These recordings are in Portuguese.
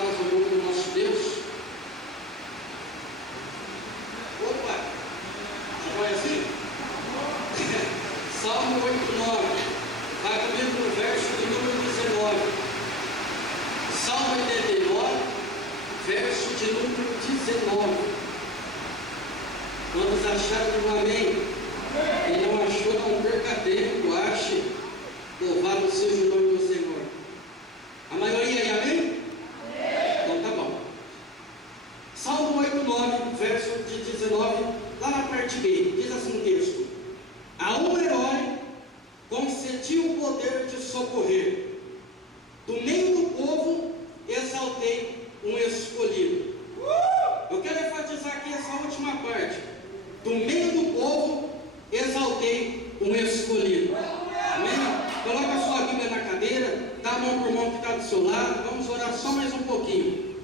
do nosso Deus. Opa! Agora é assim? Salmo 8:9. Vai comigo no verso de número 19. Salmo 89, verso de número 19. Quando acharam um amém, quem não achou, não perca tempo, ache. Louvado seja o nome do Senhor. A maioria é amém? Então tá bom. Salmo 8:9, verso de 19, lá na parte B, diz assim o texto: a um herói concedi o poder de socorrer, do meio do povo exaltei um escolhido. Eu quero enfatizar aqui essa última parte: do meio do povo exaltei um escolhido. Amém? Coloca a sua Bíblia na cadeira, dá a mão por mão que está do seu lado. Vamos orar só mais um pouquinho.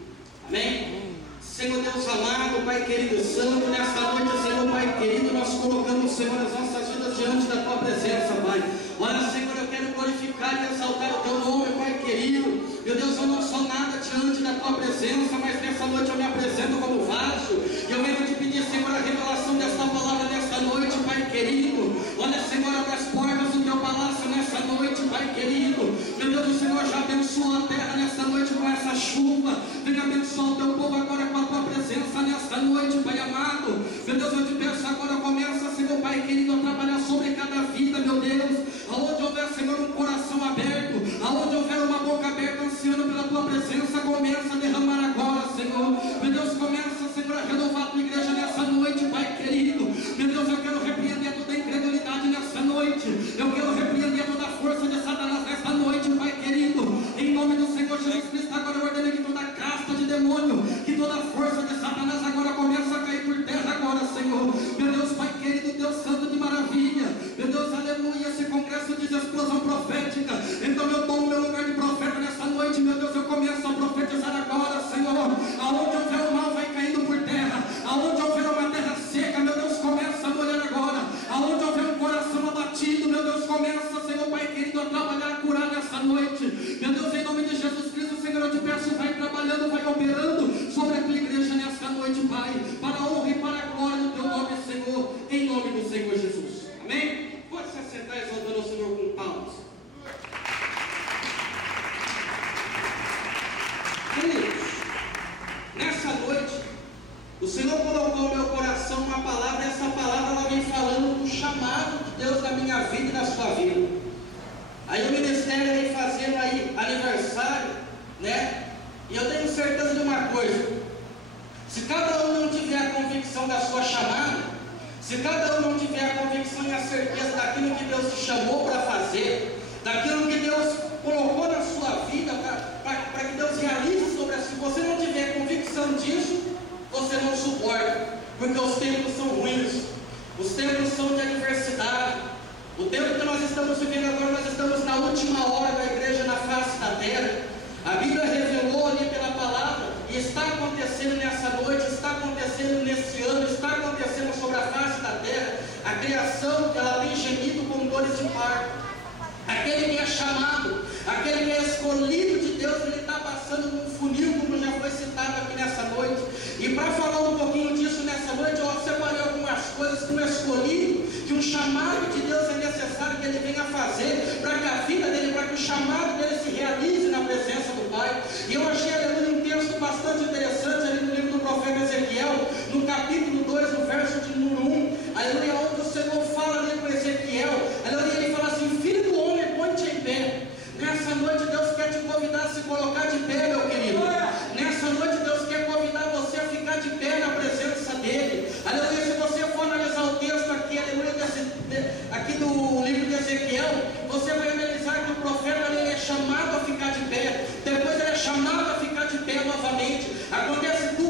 Amém? Senhor Deus amado, Pai querido e santo, nesta noite, Senhor Pai querido, nós colocamos, Senhor, as nossas vidas diante da Tua presença, Pai. Olha, Senhor, eu quero glorificar e exaltar o Teu nome, Pai querido. Meu Deus, eu não sou nada diante da Tua presença, mas nessa noite eu me apresento como vaso. E eu venho te pedir, Senhor, a revelação desta palavra nesta noite, Pai querido. Olha, Senhor, abre as portas do Teu palácio nessa noite, Pai querido. Meu Deus, o Senhor já abençoa a terra nessa noite com essa chuva. Venha abençoar o Teu povo agora com a Tua presença nesta noite, Pai amado. Meu Deus, eu te peço agora, começa, Senhor Pai querido, a trabalhar sobre cada vida, meu Deus. Aonde houver, Senhor, um coração aberto, aonde houver uma boca aberta, ansiando pela Tua presença, começa a derramar agora, Senhor. Meu Deus, começa, Senhor, a renovar a Tua igreja nessa noite, Pai querido. Meu Deus, eu quero repreender toda a incredulidade nessa noite. Eu quero repreender toda a força de Satanás nessa noite, Pai querido. Em nome do Senhor Jesus Cristo, agora eu ordeno que toda casta de demônio, que toda força de Satanás agora começa a cair por terra agora, Senhor. Meu Deus, Pai querido, Deus santo de maravilha. Meu Deus, aleluia, esse congresso diz explosão profética. Então eu tomo meu lugar de profeta nessa noite, meu Deus, eu começo a profetizar agora, Senhor. Aonde houver o mal vai caindo por terra. Aonde houver uma terra seca, meu Deus, começa a molhar agora. Aonde houver um coração abatido, meu Deus, começa, Senhor Pai querido, a trabalhar, a curar nessa noite. Meu Deus, em nome de Jesus Cristo, Senhor, eu te peço, vai trabalhando, vai operando sobre a Tua igreja nessa noite, Pai, para a honra e para a glória do Teu nome, Senhor, em nome do Senhor Jesus. Amém? Pode se assentar exaltando o Senhor com palmas. Queridos, nessa noite, o Senhor colocou no meu coração uma palavra, e essa palavra ela vem falando do chamado de Deus na minha vida e na sua vida. Aí o ministério vem fazendo aí aniversário, né? E eu tenho certeza de uma coisa: se cada um não tiver a convicção da sua chamada, se cada um não tiver a convicção e a certeza daquilo que Deus te chamou para fazer, daquilo que Deus colocou na sua vida, para que Deus realize sobre si, se você não tiver convicção disso, você não suporta, porque os tempos são ruins, os tempos são de adversidade. O tempo que nós estamos vivendo agora, nós estamos na última hora da igreja na face da terra. A Bíblia revelou ali pela palavra, e está acontecendo nessa noite, está acontecendo nesse ano, está acontecendo sobre a face da terra. A criação, ela tem gemido com dores de parto. Aquele que é chamado, aquele que é escolhido de Deus, ele está passando num funil, como já foi citado aqui nessa noite. E para falar um pouquinho disso nessa noite, eu separei algumas coisas que um escolhido, que um chamado de Deus é necessário que ele venha fazer, para que a vida dele, para que o chamado dele se realize na presença do Pai. E eu achei ali um texto bastante interessante, ali no livro do profeta Ezequiel, no capítulo 2, no verso de número 1, aleluia, onde o Senhor fala ali com Ezequiel, aleluia, ele fala assim: filho do homem, põe-te em pé. Nessa noite Deus quer te convidar a se colocar de pé, meu querido. Nessa noite Deus quer convidar você a ficar de pé na presença dele. Aleluia, se você for analisar o texto aqui, aleluia, aqui do livro de Ezequiel, você vai analisar que o profeta ele é chamado a ficar de pé, depois ele é chamado a ficar de pé novamente. Acontece duas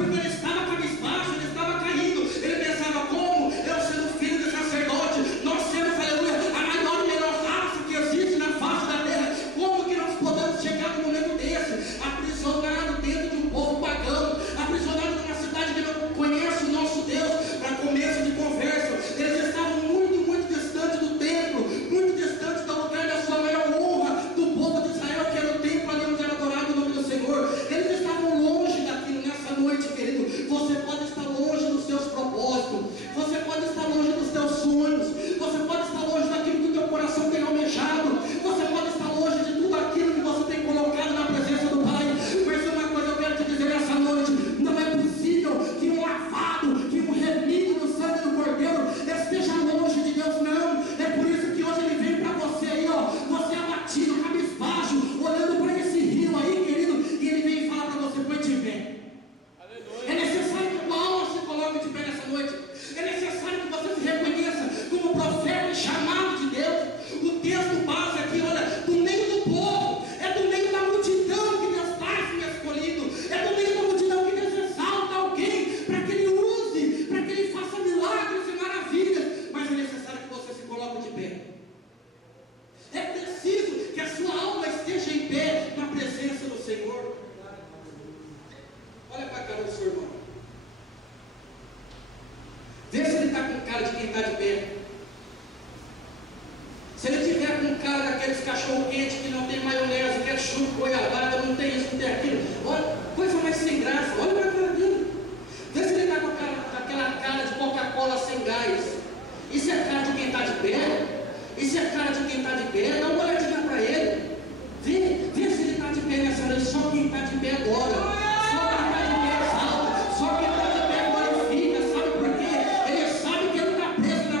porque ele estava cabisbaixo, ele estava caído. Ele pensava: como eu, sendo filho de sacerdote, nós temos, aleluia, a maior e melhor raça que existe na face da terra, como que nós podemos chegar num momento desse, aprisionado dentro de um povo pagão, aprisionado numa cidade que não conhece o nosso Deus? Para começo de conversa, eles estavam muito distante do templo, muito distante do lugar da sua maior honra, do povo de Israel, que era o templo ali onde era adorado o nome do Senhor. Eles estavam longe daquilo. Nessa noite, querido, você pode estar longe dos seus propósitos, você pode estar longe dos teus sonhos, você pode estar longe daquilo que o teu coração tem almejado, você pode estar longe de tudo aquilo que você tem colocado na presença do Pai. Mas uma coisa eu quero te dizer nessa noite: não é possível que um lavado, que um remido no sangue do Cordeiro esteja longe de Deus, não. É por isso que hoje ele vem para você aí, ó, você abatido, cabisbaixo, olhando para esse rio aí, querido, e ele vem e fala para você: põe de pé. É necessário que a tua alma se coloque de pé nessa noite. É necessário que você se reconheça como profeta chamado de Deus. O texto base aqui, olha, do meio do povo, é do meio da multidão que Deus faz me escolhido, é do meio da multidão que Deus exalta alguém para que ele use, para que ele faça milagres e maravilhas. Mas é necessário que você se coloque de pé. É preciso que a sua alma esteja em pé na presença do Senhor. Olha para a cara do seu irmão. Vê se ele está com cara de quem está de pé. Se ele tiver com cara daqueles cachorro quente que não tem maionese, ketchup, goiabada, não tem isso, não tem aquilo, olha, coisa mais sem graça. Olha para a cara dele. Vê se ele está com aquela cara de Coca-Cola sem gás. Isso é cara de quem está de pé? Isso é cara de quem está de pé? Dá uma olhadinha para ele. Vê se ele está de pé nessa noite. Só quem está de pé agora. Só quem está de pé exalta. Só quem está de pé glorifica. Sabe por quê? Ele sabe que ele está preso na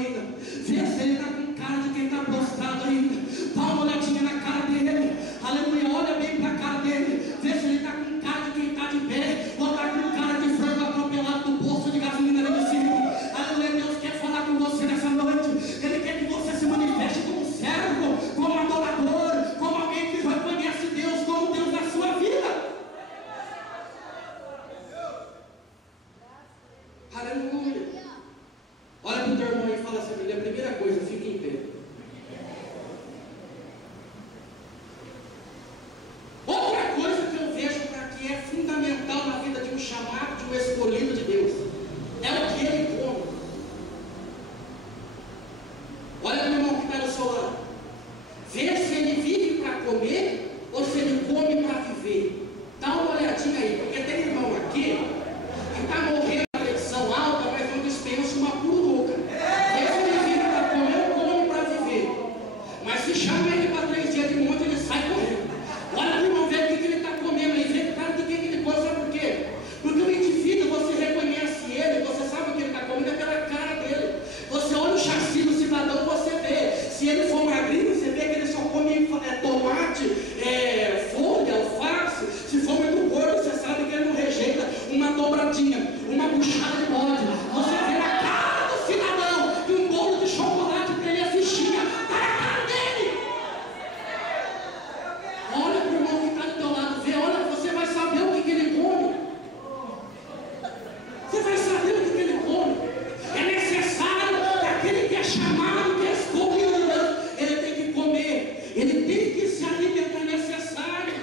ainda. Vê se ele está com cara de quem está prostrado ainda. Dá uma olhadinha na cara dele. Aleluia, olha bem para a cara dele. Vê se ele está com cara de quem está de pé, ou está com cara de frango atropelado do poço de gasolina ali de cima. Aleluia, Deus quer falar com você nessa noite. Ele quer que você se manifeste como servo, como adorador, como alguém que reconhece Deus como Deus na sua vida. Aleluia. Olha para o teu irmão e fala assim: a primeira coisa, fique em pé. Outra coisa que eu vejo que é fundamental na vida de um chamado, de um escolhido de Deus, é o que ele come. Olha para o irmão que está no seu lado. Vê se ele vive para comer ou se ele come para viver. Dá uma olhadinha aí, porque tem irmão aqui que está morrendo na pressão alta, mas não dispensa uma pururuca. Vê se ele vive para comer ou come para viver. Mas se chama ele para 3 dias de monte, ele sai correndo. Olha para o irmão, vê o que ele está comendo aí, vê cara de que ele come, sabe por quê? Porque o indivíduo, você reconhece ele, você sabe o que ele está comendo, é pela cara dele. Você olha o chassi do cidadão, você vê. Se ele for magrinho, você vê que ele só come tomate, folha, alface. Se for muito gordo, você sabe que ele não rejeita uma dobradinha, uma buchada de bode. Você vê na cara do cidadão que um bolo de chocolate para ele é fichinha, está na cara dele. Olha para o irmão que está do teu lado, vê, olha, você vai saber o que ele come. Você vai saber o que ele come. É necessário que aquele que é chamado, que é escolhido, ele tem que comer, ele tem que se alimentar, é necessário.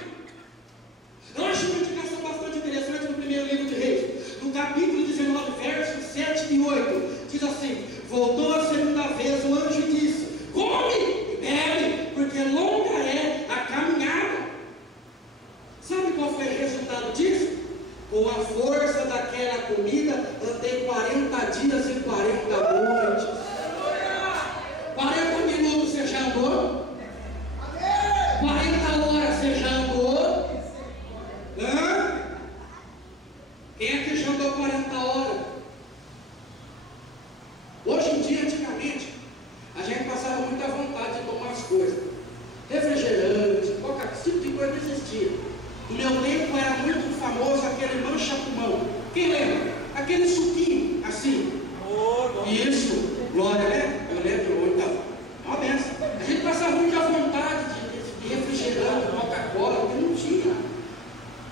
Eu acho uma indicação bastante interessante no primeiro livro de Reis, no capítulo 19, versos 7 e 8, diz assim: voltou a segunda vez o anjo e disse: come e bebe, porque longa é a caminhada. Sabe qual foi o resultado disso? Com a força daquela comida, andei 40 dias e 40 noites. 40 minutos você já andou? 40 horas você já andou? Hã? Quem é que já andou 40 horas? Hoje em dia, antigamente, a gente passava muita vontade de tomar as coisas. Refrigerante, coca, esse tipo de coisa não existia. No meu tempo era muito famoso aquele mancha-pulmão. Quem lembra? Aquele suquinho, assim. Isso, glória, né? Eu lembro, então, uma benção. A gente passava muita vontade de refrigerante, Coca-Cola, que não tinha.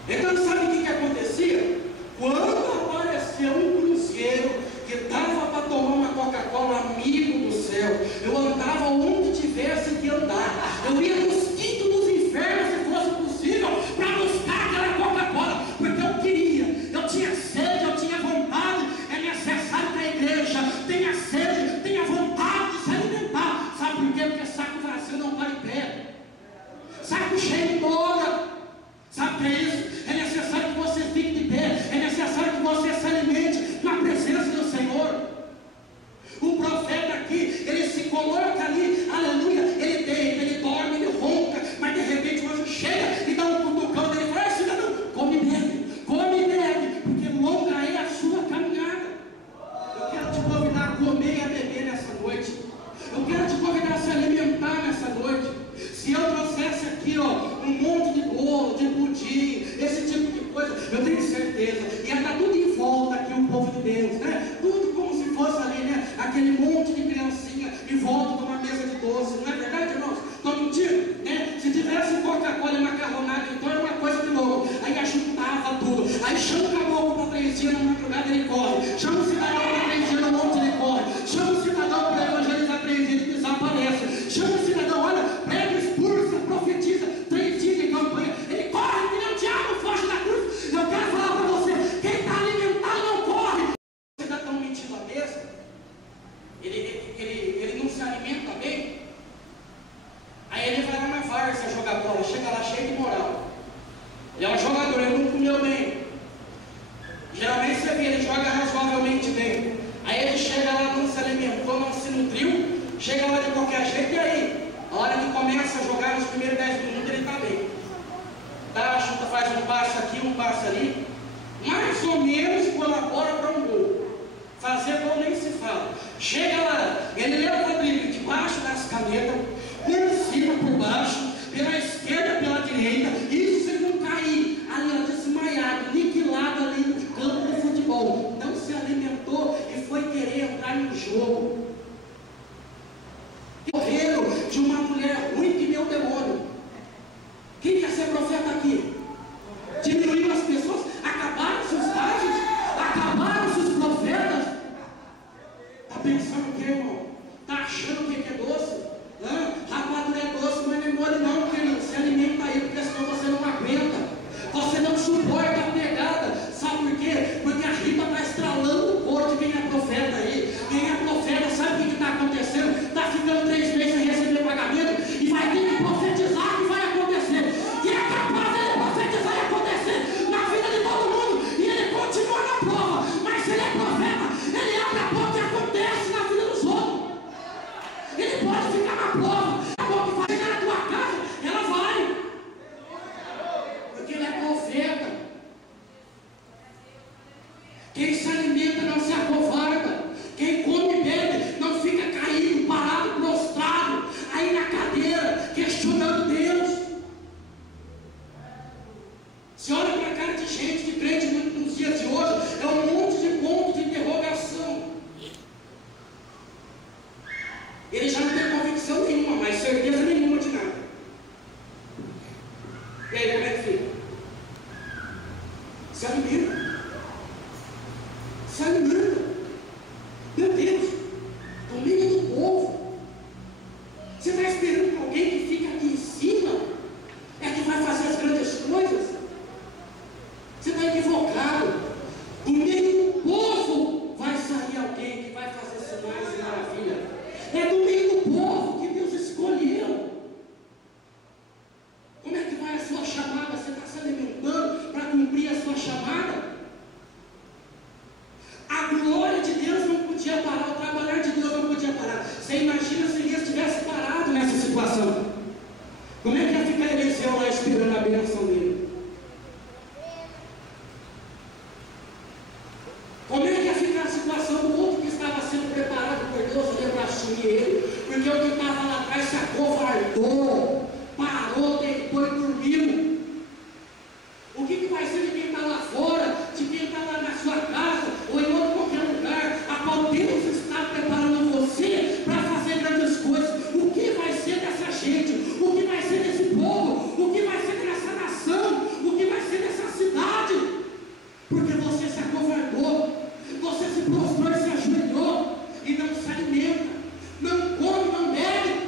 Então, sabe o que acontecia? Quando apareceu um cruzeiro que dava para tomar uma Coca-Cola, amigo do céu, eu andava onde tivesse que andar. Eu ia nos quintos dos infernos, se fosse possível, para buscar aquela Coca-Cola, porque eu queria, eu tinha sede, eu tinha vontade. É necessário que a igreja tenha sede, tenha vontade de se alimentar. Sabe por quê? Porque saco vazio não para em pé, saco cheio toda. Sabe o que é isso? É necessário que você fique de pé, é necessário que você se alimente na presença do Senhor. O profeta aqui, ele se coloca ali, aleluia, ele deita, ele dorme, ele ronca, mas de repente o anjo chega e dá um cutucão dele e fala: cidadão, come e bebe, porque longa é a sua caminhada. Eu quero te convidar a comer e a beber nessa noite. Eu quero te convidar a se alimentar nessa noite. Se eu trouxesse aqui, um monte de bolo, de pudim, esse tipo de coisa, eu tenho certeza, ia estar tudo em volta aqui, o povo de Deus, né? Tudo como se fosse ali, né? Aquele monte de criancinha em volta de uma mesa de doce, não é verdade, irmãos? Estou mentindo, né? Se tivesse Coca-Cola e macarronada, então era uma coisa de louco. Aí ajuntava tudo. Aí chama o caboclo para 3 dias na madrugada, ele corre. Chama o cidadão para 3 dias no monte, ele corre. Chama o cidadão para evangelizar 3 dias, ele desaparece. Chama o cidadão, olha, prega, expulsa, profetiza, 3 dias de campanha. Ele corre, que nem o diabo foge da cruz. Eu quero falar para você, quem está alimentado não corre. Você está tão mentindo à mesa, ele não se alimenta bem. Aí ele vai lá na várzea jogar bola, chega lá cheio de moral. Ele é um jogador, ele não comeu bem. Geralmente você vê, ele joga razoavelmente bem. Aí ele chega lá, não se alimentou, não se nutriu, chega lá de qualquer jeito, e aí? A hora que começa a jogar nos primeiros 10 minutos, ele está bem. Tá, chuta, faz um passo aqui, um passo ali, mais ou menos colabora para um gol. Fazer gol nem se fala. Chega lá, ele leva a Bíblia debaixo das canetas, por cima, por baixo, pela esquerda, pela direita, isso se não cair, ali ó, desmaiado, aniquilado ali no campo de futebol, não se alimentou e foi querer entrar no jogo. Correram de uma mulher ruim que deu demônio. Quem quer ser profeta aqui? Diminuiu as pessoas, acabaram-se os estágios, acabaram-se os profetas. Está pensando o que, irmão? Está achando que é doce? Rapadura é doce, mas não é mole não, querido. Se alimenta aí, porque senão você não aguenta. Você não suporta a pegada. Sabe por quê? Porque a Rita está estralando o corpo de quem é profeta aí. Quem é profeta, sabe o que está acontecendo? Está ficando 3 meses sem receber pagamento e vai ter que profetizar que vai acontecer. E é capaz de ele profetizar e acontecer na vida de todo mundo. E ele continua na prova. Mas se ele é profeta, ele abre a porta e acontece na vida dos outros. Ele pode ficar na prova. A boca vai chegar na tua casa, ela vai. Porque ele é profeta. Quem se alimenta não se acovarda. Quem come e bebe não fica caído, parado, prostrado, aí na cadeira, questionando Deus. Você olha para a cara de gente, de crente nos dias de hoje, é um monte de ponto de interrogação. Ele já não tem convicção nenhuma, mas certeza nenhuma de nada. E aí, como é que fica? Se alimenta. Se alimenta. Meu Deus, domínio do povo. Você está esperando que alguém que fica aqui em cima é que vai fazer as grandes coisas? Você está equivocado. Do meio do povo vai sair alguém que vai fazer sinais e maravilhas. É do meio do povo que Deus escolheu. Como é que vai a sua chamada? Você está se alimentando para cumprir a sua chamada? A glória de Deus não podia parar, o trabalhar de Deus não podia parar. Você imagina se Elias tivesse parado nessa situação? Como é que ia ficar Eliseu lá esperando a bênção dele? Como é que ia ficar a situação do outro que estava sendo preparado por Deus ali para assumir ele? Porque o que estava lá atrás se acovardou, parou, depois dormiu. O que vai ser de quem está lá fora, de quem está lá na sua casa, ou em outro qualquer lugar, a qual Deus está preparando você para fazer grandes coisas? O que vai ser dessa gente? O que vai ser desse povo? O que vai ser dessa nação? O que vai ser dessa cidade? Porque você se acovardou, você se prostrou e se ajoelhou, e não se alimenta, não come, não bebe.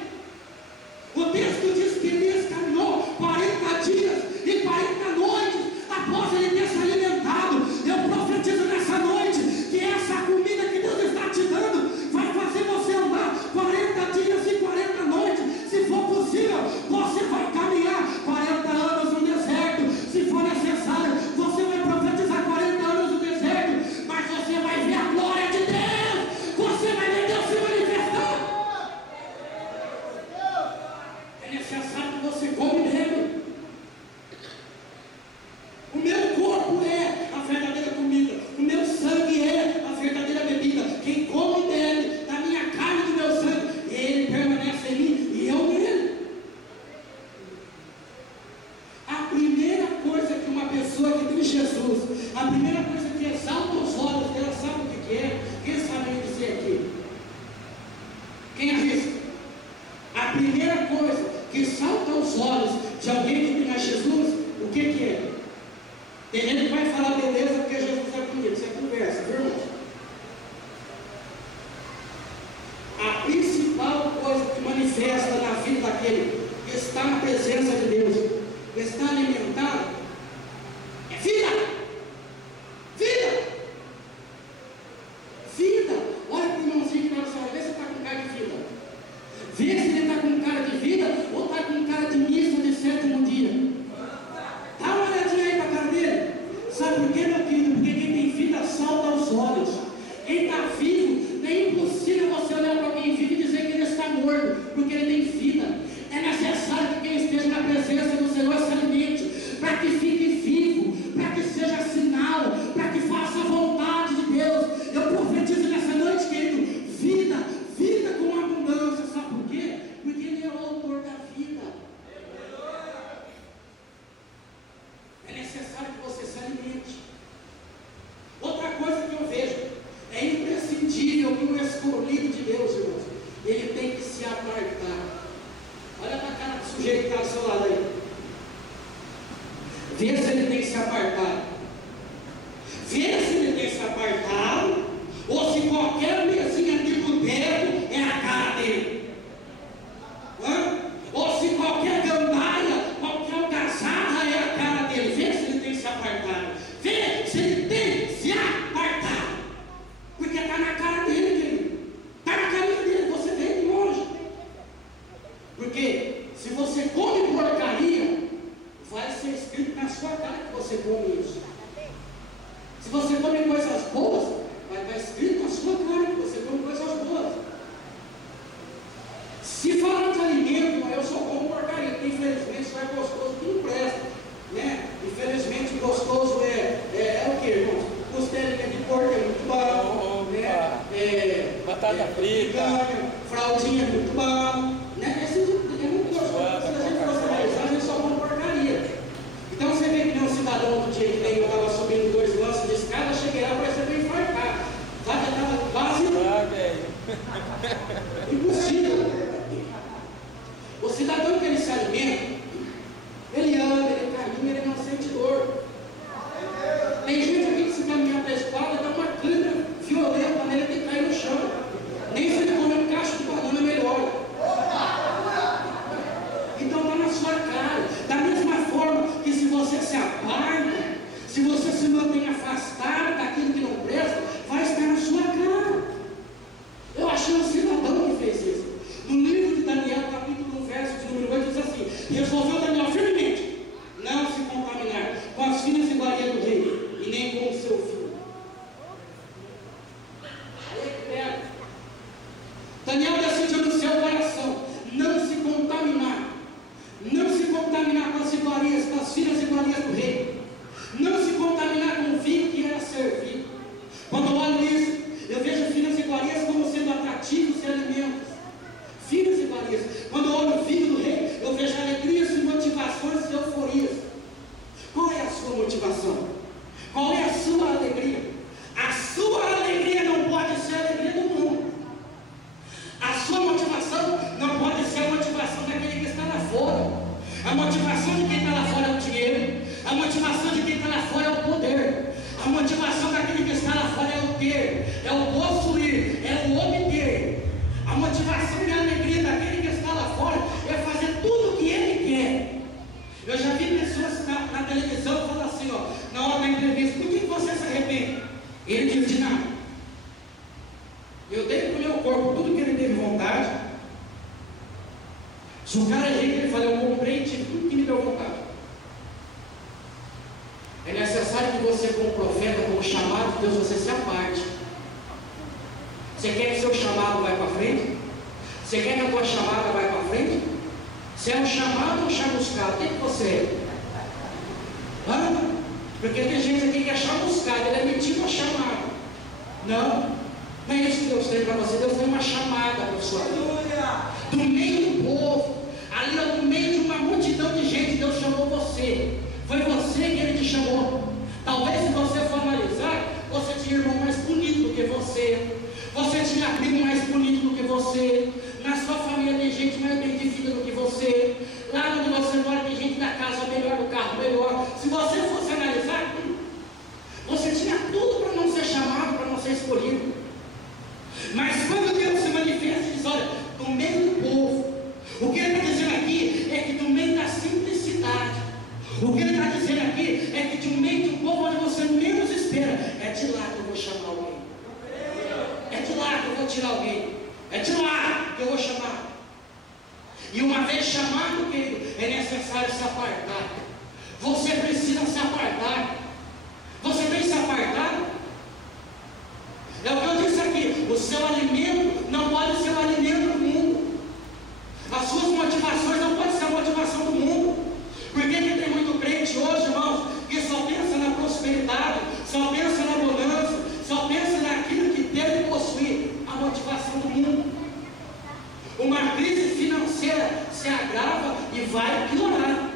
O texto diz que Elias caminhou 40 dias e 40 noites após ele ter se alimentado. Eu profetizo nessa noite que essa comida que Deus está te dando vai fazer você andar 40 dias e 40 noites. Se for possível, você vai caminhar 40 anos no deserto. Se for necessário, você vai profetizar 40 anos no deserto, mas você vai ver a glória de Deus. Você vai ver Deus se manifestar. É necessário que você come e bebe. O meu corpo é a verdadeira comida, o meu sangue é a verdadeira bebida. Quem come e bebe da minha carne e do meu sangue, ele permanece em mim e eu nele. A primeira coisa que uma pessoa que tem Jesus, a primeira coisa que exalta os olhos dela, sabe o que é? Quem sabe me dizer aqui? Quem arrisca? A primeira coisa que salta aos olhos de alguém que tem a Jesus, o que é? Tem gente que vai falar beleza porque Jesus é bonito. Isso é conversa, viu, irmão? A principal coisa que manifesta na vida daquele que está na presença de Deus, que está alimentado, é vida. Vida. Vida. Olha para o irmãozinho que está no céu, vê se está com cara de vida. Vê se ele está com cara de vida ou está com cara de missa de sétimo dia. Dá uma olhadinha aí para a cara dele. Sabe por quê, meu querido? Porque quem tem vida salta aos olhos. Quem está vivo, é impossível você olhar para alguém vivo e dizer que ele está morto, porque ele tem vida. É necessário que quem esteja na presença do Senhor se alimente, para que fique vivo, para que seja sinal, para que faça a vontade de Deus. Eu profetizo nessa noite, querido, vida. apartado. Vê se ele tem se apartado, ou se qualquer mesinha aqui do dedo é a cara dele. Ou se qualquer gandaia, qualquer algazarra é a cara dele. Vê se ele tem se apartado. Vê se ele tem se apartado. Porque está na cara dele, querido. Está na carinha dele, você vê de longe. Porque se você come porcaria, vai ser escrito na sua cara que você come isso. Se você come coisas boas, vai estar escrito na sua cara que você come coisas boas. Se falar de alimento, eu só como porcaria, porque infelizmente isso é gostoso que não presta, né? Infelizmente gostoso é o que, irmãos? Costelinha de porco é muito bom, né? Batata frita, fraldinha é muito bom, né? Esse é muito gostoso. Se a gente fosse analisar, a gente só come porcaria. Então você vê que nem um cidadão do dia que nem eu estava subindo 2 lances de escada, cheguei lá, parecia bem infartado. Sabe, eu estava quase impossível. O cidadão que ele se alimenta, ele anda, ele caminha, ele não sente dor. Tem gente aqui que se caminhar para a espada, dá uma cãibra violenta nele, ele cai no chão. Nem se ele comer um cacho de banana melhor. Então está na sua cara. Da mesma forma que se você se aparta, se você se mantém afastado daquilo que não presta, vai estar na sua cara. Eu achei um cidadão que fez isso. No livro de Daniel, capítulo 1, verso de número 8, diz assim: resolveu Daniel firmemente não se contaminar com as filhas iguarias do rei, e nem com o seu filho. Daniel decidiu no seu coração não se contaminar com as iguarias, com as filhas iguarias do rei, não se contaminar com o vinho que era servido. Quando eu olho isso, eu vejo filhas iguarias como sendo atrativos e alimentos. Filhas iguarias. Quando eu olho o vinho do rei, eu vejo alegrias e motivações e euforias. Qual é a sua motivação? Qual é a sua alegria? A sua alegria não pode ser a alegria do mundo. A sua motivação não pode ser a motivação daquele que está lá fora. A motivação de quem está lá fora é o dinheiro. A motivação de quem está lá fora é o poder. A motivação daquele que está lá fora é o ter, é o possuir, é o obter. A motivação e a alegria daquele que está lá fora é fazer tudo o que ele quer. Eu já vi pessoas na televisão falando assim, na hora da entrevista: por que você se arrepende? Ele diz: de nada. Eu dei para o meu corpo tudo que ele teve vontade. Se o cara é rico, ele fala: eu comprei e tive tudo que me deu vontade. É necessário que você, como profeta, como chamado de Deus, você se aparte. Você quer que seu chamado vá para frente? Você quer que a tua chamada vá para frente? Você é um chamado ou chamuscado? O que você é? Porque tem gente aqui que é chamuscado, ele é metido a chamado. Não é isso que Deus tem para você. Deus tem uma chamada para a sua vida. Do meio do povo, ali no meio de uma multidão de gente, Deus chamou você. Foi você que Ele te chamou. Talvez, se você for analisar, você tinha irmão mais bonito do que você. Você tinha primo mais bonito do que você. Na sua família tem gente mais bem de vida do que você. Lá onde você mora tem gente da casa melhor, do carro melhor. Se você fosse analisar, você tinha tudo para não ser chamado, para não ser escolhido. Mas quando Deus se manifesta e diz: olha, do meio do povo, o que Ele está dizendo aqui é que do meio da simplicidade, o que Ele está dizendo aqui é que de um meio do povo onde você menos espera, é de lá que eu vou chamar alguém. É de lá que eu vou tirar alguém. É de lá que eu vou chamar. E uma vez chamado, querido, é necessário se apartar. Você precisa se apartar. Você tem se apartado? É o que eu disse aqui: o seu alimento não pode ser o alimento do mundo. As suas motivações não podem ser a motivação do mundo. Porque tem muito crente hoje, irmãos, que só pensa na prosperidade, só pensa na bonança, só pensa naquilo que deve possuir. A motivação do mundo. Uma crise financeira se agrava e vai piorar.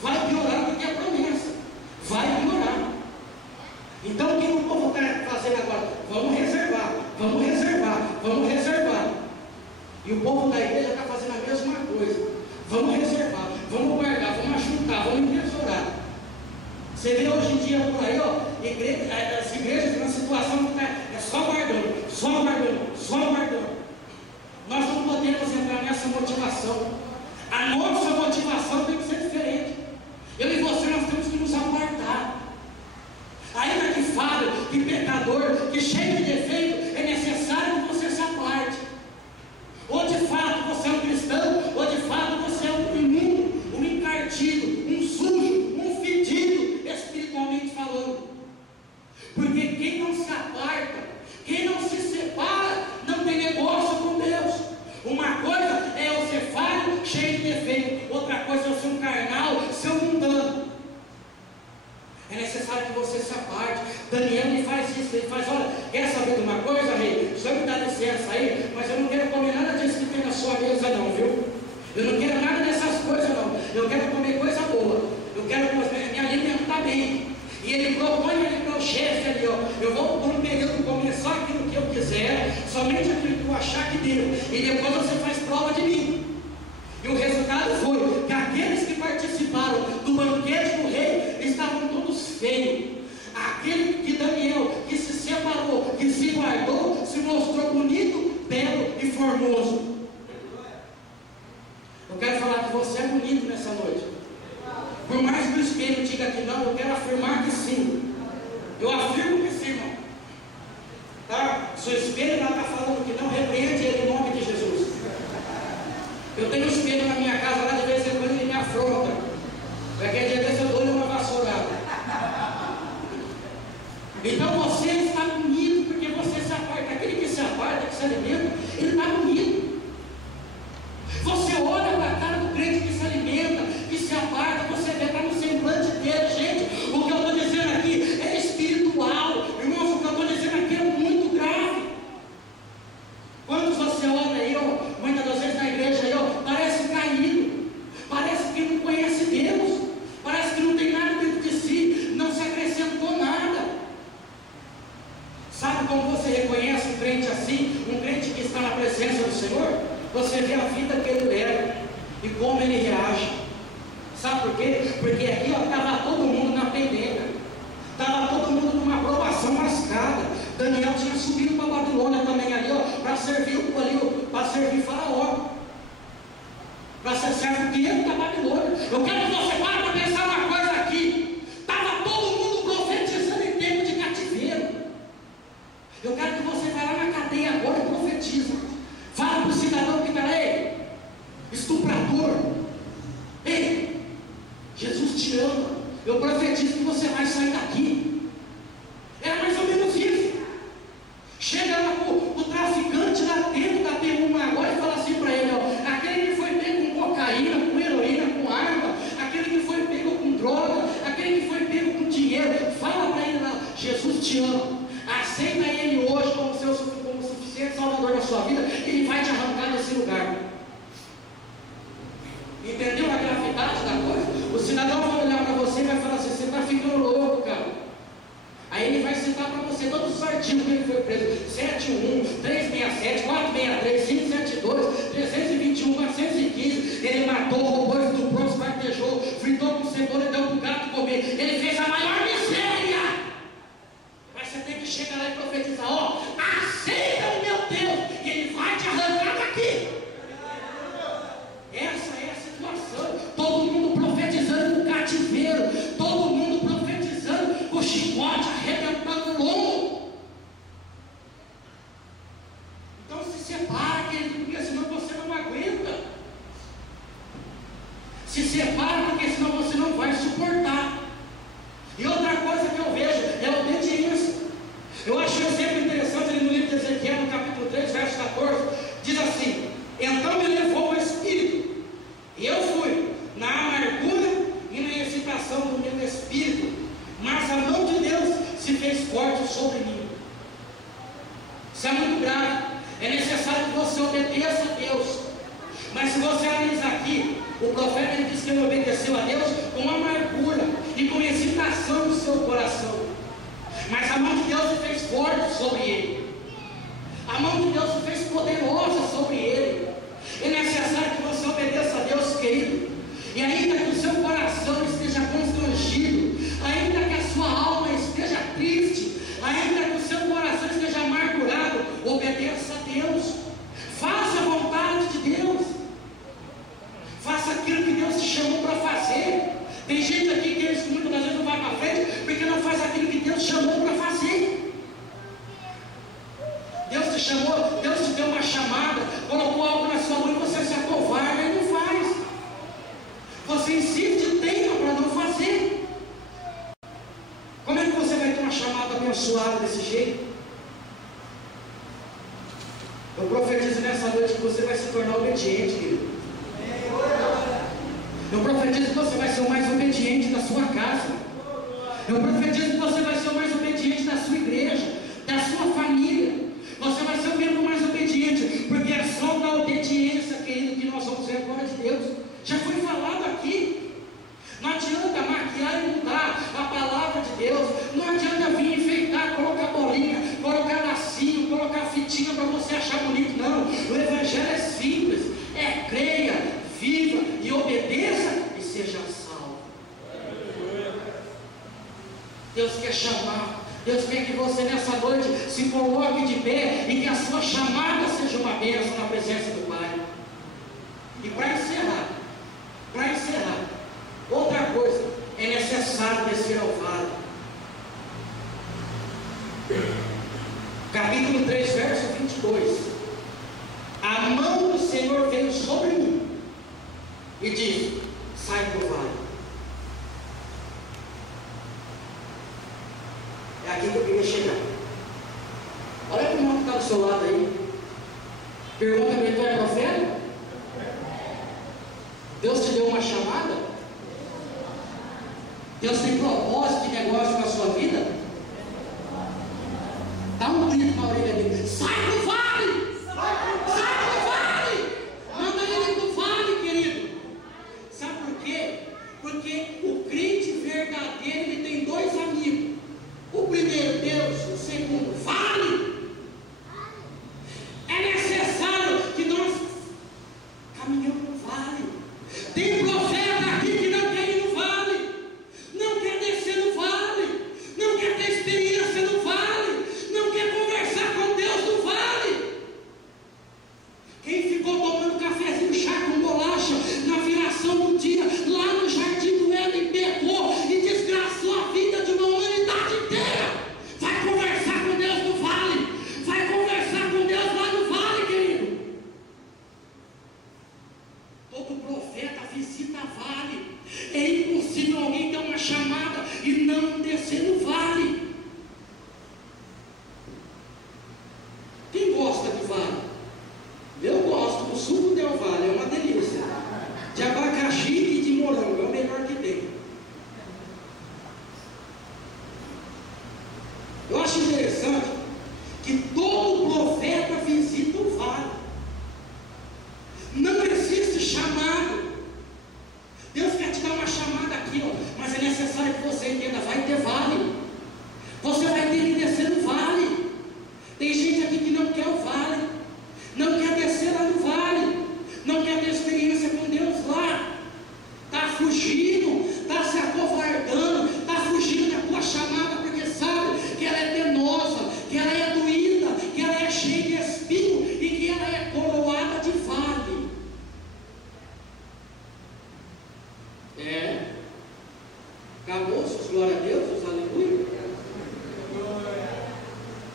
Vai piorar porque é promessa. Vai piorar. Então o que o povo está fazendo agora? Vamos reservar, vamos reservar, vamos reservar. E o povo da igreja está fazendo a mesma coisa. Vamos reservar, vamos guardar, vamos ajuntar, vamos entesourar. Você vê hoje em dia por aí, ó, as igrejas numa situação que é só guardando, só guardando, só guardando. Nós não podemos entrar nessa motivação. A nossa motivação tem que ser diferente. Eu e você, nós temos que nos apartar. Ainda que falho, que pecador, que cheio de defeito, é necessário que você se aparte. Ou de fato você é um cristão, ou de fato você é um imundo, um encardido, um sujo, um fedido, espiritualmente falando. Porque quem não se aparta, quem não se separa, não tem negócio com Deus. Uma coisa é eu ser falho, cheio de defeito, outra coisa é eu ser um carnal, ser um mundano. É necessário que você se aparte. Daniel ele faz isso, ele faz, olha, quer saber de uma coisa, rei? O senhor me dá licença aí, mas eu não quero comer nada disso que tem na sua mesa não, viu? Eu não quero nada dessas coisas não, eu quero comer coisa boa, eu quero me alimentar bem. E ele propõe ali para o chefe ali, ó, eu vou por um período comer só aquilo que eu quiser, somente aquilo que eu achar que deu, e depois você faz prova de mim. E o resultado foi que aqueles que participaram do banquete do rei estavam todos feios. Aquele que Daniel, que se separou, que se guardou, se mostrou bonito, belo e formoso. Eu quero falar que você é bonito nessa noite. Por mais que o espelho diga que não, eu quero afirmar que sim. Eu afirmo que sim, irmão. Tá? Se o espelho lá está falando que não, repreende ele em nome de Jesus. Eu tenho um espelho na minha casa, lá de vez em quando ele me afronta. Qualquer dia desse eu dou-lhe uma vassourada. Então você está bonito porque você se aparta. Aquele que se aparta, que se alimenta, ele está bonito. Você olha para a cara do crente que se alimenta, que se aparta, você vê, está no semblante dele. Gente, o que eu estou dizendo aqui é espiritual. Irmãos, o que eu estou dizendo aqui é muito grave. Quando você olha aí, ó, muitas das vezes na igreja aí, ó, parece caído, parece que não conhece Deus, parece que não tem nada dentro de si, não se acrescentou nada. Sabe como você reconhece um crente assim, um crente que está na presença do Senhor? Você vê a vida que ele leva e como ele reage. Sabe por quê? Porque aqui estava todo mundo na pendenga, estava todo mundo numa aprovação lascada. Daniel tinha subido para a Babilônia também ali, ó, para servir Faraó, para ser servo dentro da Babilônia. Eu quero que você pare para pensar uma coisa aqui. Estava todo mundo profetizando em tempo de cativeiro. Eu quero que você vá lá na cadeia agora e profetiza. Fala para o cidadão que está aí, estuprador. Ei, Jesus te ama. Eu profetizo que você vai sair daqui. Era mais ou menos isso. Chega lá o traficante lá dentro da P1 agora e fala assim para ele, ó, aquele que foi pego com cocaína, com heroína, com arma, aquele que foi pego com droga, aquele que foi pego com dinheiro, fala para ele lá, Jesus te ama. Aceita ele hoje como suficiente salvador da sua vida, ele vai te arrancar desse lugar. Entendeu a gravidade da coisa? O cidadão vai olhar para você e vai falar assim, você está ficando louco, cara. Aí ele vai citar para você todos os artigos que ele foi preso: 711, 367, 463, 572, 321, 415. Ele matou, roubou, estuprou, esquartejou, fritou com cebola e deu para o gato comer. Ele fez a maior miséria. Mas você tem que chegar lá e profetizar, ó, aceita o meu Deus, que ele vai te arrancar daqui. Essa é a situação. Todo mundo profetizando com cativeiro, todo mundo profetizando com chicote arrebentando o lombo. Então se separa, querido, porque senão você não aguenta. Se separa, porque senão você não vai suportar. E outra coisa que eu vejo é a obediência. Eu acho um exemplo interessante ali no livro de Ezequiel, no capítulo 3, verso 14, diz assim: então me levou o Espírito, e eu fui na amargura e na excitação do meu espírito, mas a mão de Deus se fez forte sobre mim. Isso é muito grave. É necessário que você obedeça a Deus. Mas se você analisar aqui, o profeta ele diz que ele obedeceu a Deus com amargura e com excitação do seu coração. Mas a mão de Deus se fez forte sobre ele. A mão de Deus se fez poderosa sobre ele. É necessário que você obedeça a Deus, querido. E ainda que o seu coração esteja constrangido, ainda Eu profetizo nessa noite que você vai se tornar obediente, querido. Eu profetizo que você vai ser o mais obediente da sua casa. Eu profetizo que você vai ser o mais obediente da sua igreja, da sua família. Você vai ser o membro mais obediente, porque é só na obediência, querido, que nós vamos ver a glória de Deus. Já foi falado aqui. Não adianta maquiar e mudar a palavra de Deus. Não adianta vir enfeitar, colocar bolinha, colocar lacinho, colocar fitinha para você achar bonito. Não. O evangelho é simples. É creia, viva e obedeça e seja salvo. Deus quer chamar. Deus quer que você nessa noite se coloque de pé e que a sua chamada seja uma bênção na presença do Pai. E para encerrar, outra coisa, é necessário descer ao vale. Capítulo 3, verso 22. A mão do Senhor veio sobre mim e disse: sai do vale. É aqui que eu queria chegar. Olha para o irmão que está do seu lado aí. Pergunta para ele: tu é profeta? Deus te deu uma chamada? Deus tem propósito de negócio com a sua vida? Dá um grito na orelha dele: sai do vale! Sai do vale! Manda ele do vale, querido. Sabe por quê? Porque o crente verdadeiro, ele tem dois amigos. O primeiro, Deus. O segundo, vale. É necessário que nós caminhamos no vale. Tem profeta aqui que não quer ir no vale, não quer descer no vale, não quer ter experiência no vale, não quer conversar com Deus no vale. Quem ficou tomando cafezinho, chá com bolacha na viração do dia, lá no jardim do Éden, pecou e desgraçou a vida de uma humanidade inteira. Vai conversar com Deus no vale, vai conversar com Deus lá no vale, querido. Todo profeta visita vale. É impossível alguém ter uma chamada e não descer no vale. Quem gosta de vale? Eu gosto. O suco Del Vale é uma delícia. De abacaxi e de morango, é o melhor que tem. Eu acho interessante que todo profeta visita o vale. Não existe chamado. Deus quer te dar uma chamada aqui, ó, mas é necessário que você entenda: vai ter vale. Você vai ter que descer no vale. Tem gente aqui que não quer o vale, não quer descer lá no vale, não quer ter experiência com Deus lá. Está fugindo, está se acovardando, está fugindo da tua chamada, porque sabe que ela é penosa, que ela é doída, que ela é cheia de espinho e que ela é coroada de vale. Acabou, glória a Deus, os aleluia.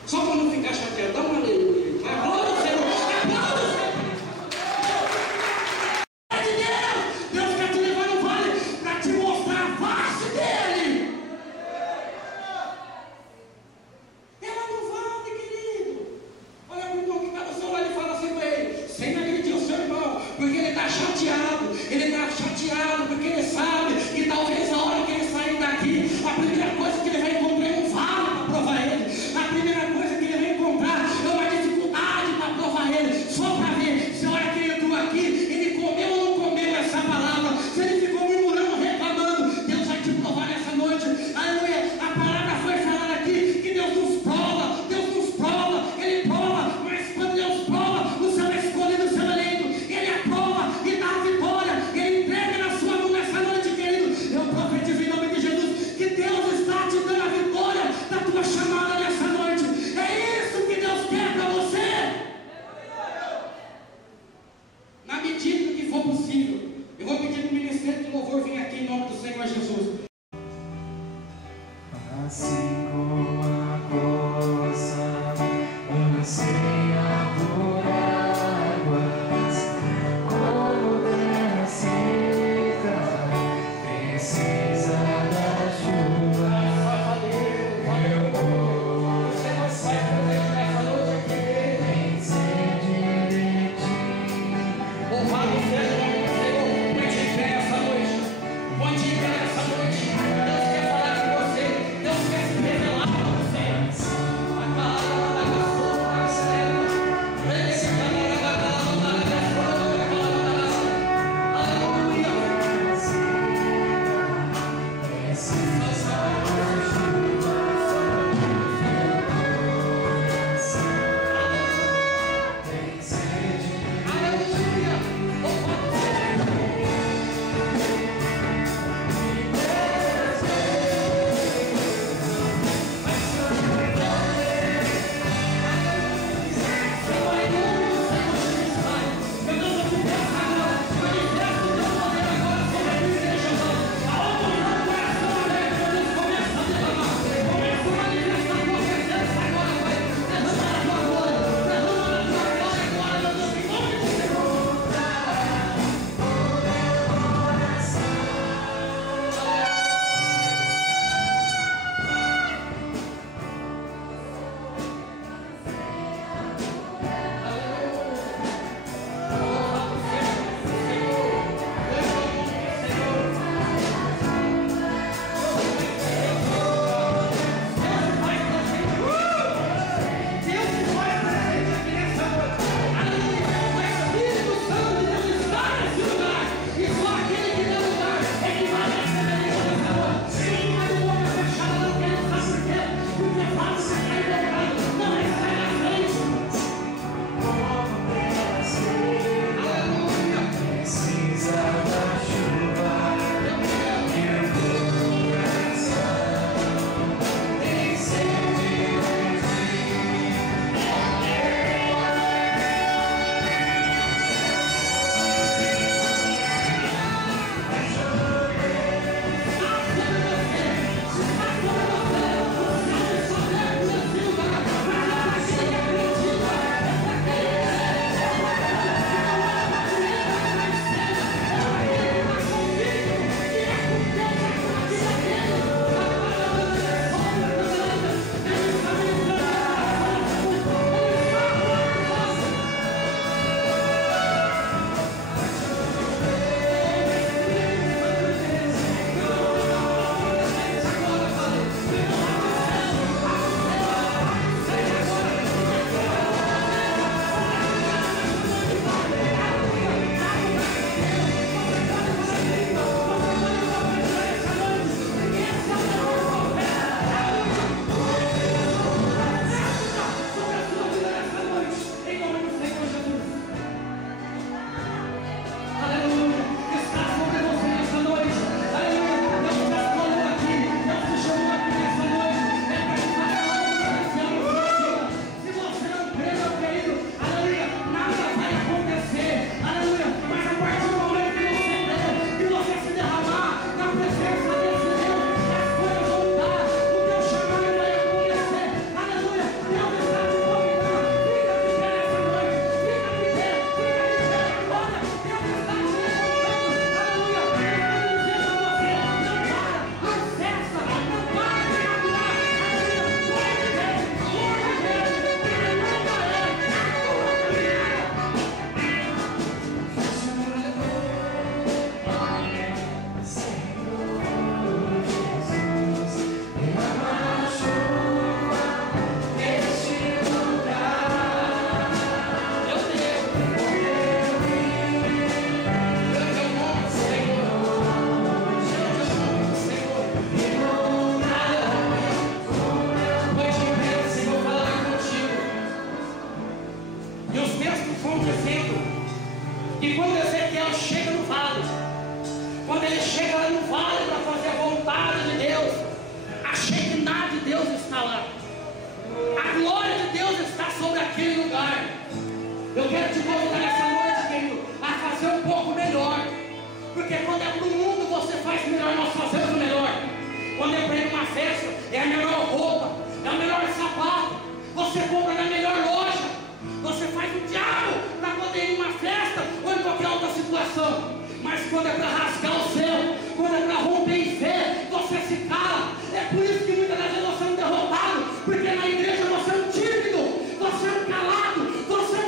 Só para não ficar chateado, dá um aleluia. Aplauda o Senhor, aplauda o Senhor. Deus quer te levar no vale para te mostrar a face dele. Ela não vale, querido. Olha para o irmão que está do seu lado e fala assim para ele: sem agredir o seu irmão, porque ele está chateado. Ele está chateado porque ele sabe que talvez a hora que ele sair daqui, a primeira coisa que ele vai encontrar é um vale para provar ele. A primeira coisa que ele vai encontrar é uma dificuldade para provar ele. Só para ver se a hora que ele entrou aqui, ele comeu ou não comeu essa palavra. Se ele ficou murmurando, reclamando, Deus vai te provar nessa noite. Aleluia. A palavra foi falada aqui que Deus nos prova, Ele prova, mas quando Deus prova, o seu escolhido, o seu eleito, Ele aprova e dá a vitória. Ele entrega na sua mão nessa noite, querido. Eu profetizo em nome de Jesus que Deus está dizendo que quando Ezequiel chega no vale, quando ele chega lá no vale para fazer a vontade de Deus, a Shekinah de Deus está lá, a glória de Deus está sobre aquele lugar. Eu quero te convidar nessa noite, querido, a fazer um pouco melhor, porque quando é para o mundo você faz melhor, nós fazemos o melhor. Quando é para ir numa festa, é a melhor roupa, é o melhor sapato, você compra na melhor loja, você faz o diabo para poder ir em uma festa ou em qualquer outra situação. Mas quando é para rasgar o céu, quando é para romper em fé, você se cala. É por isso que muitas vezes nós somos derrotados, porque na igreja nós somos tímidos, nós somos calados, nós somos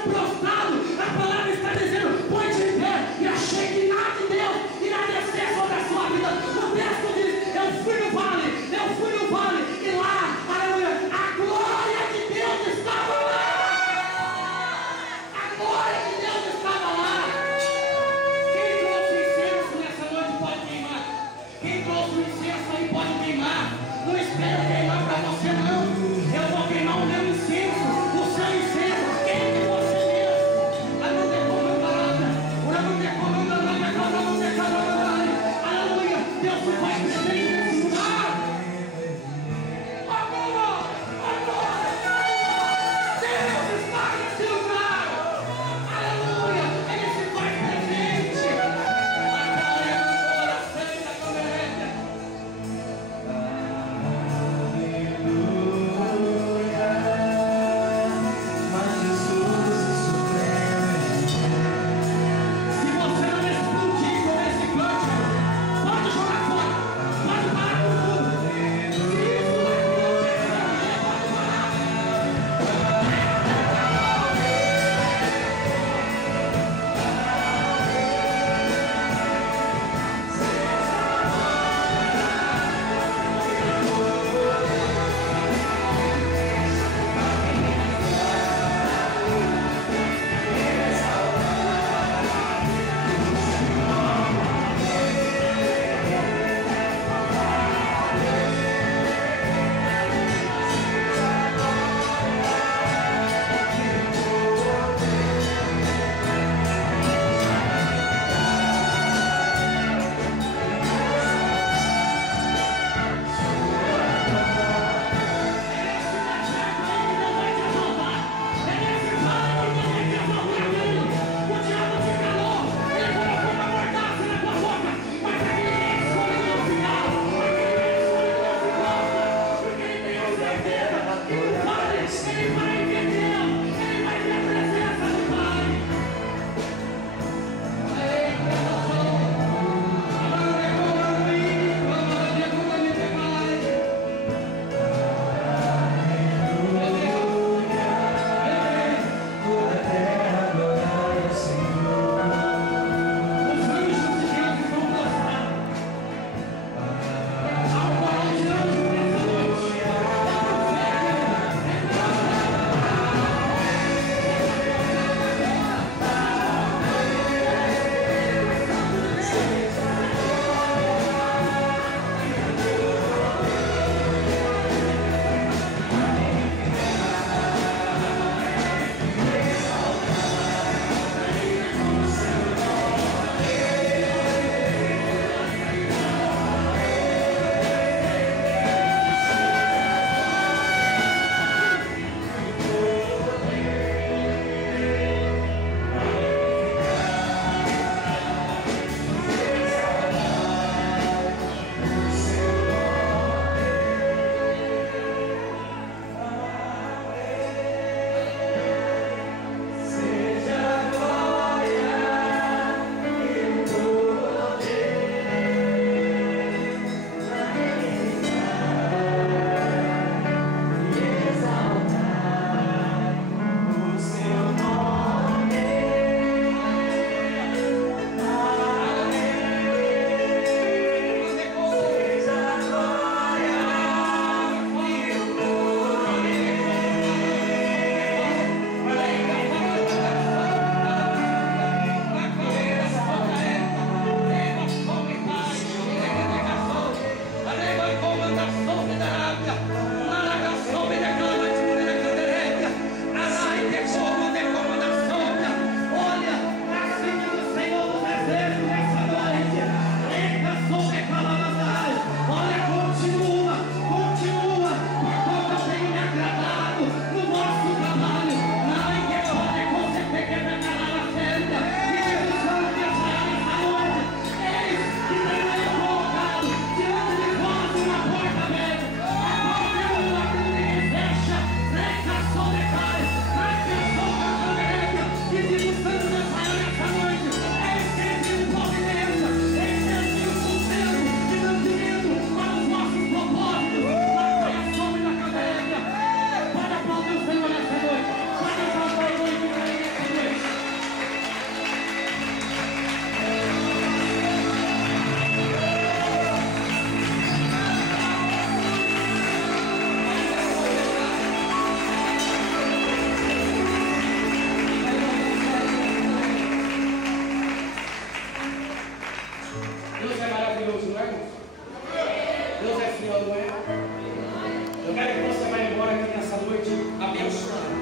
Eu quero que você vá embora aqui nessa noite abençoado.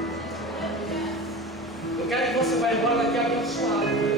Eu quero que você vá embora daqui abençoado.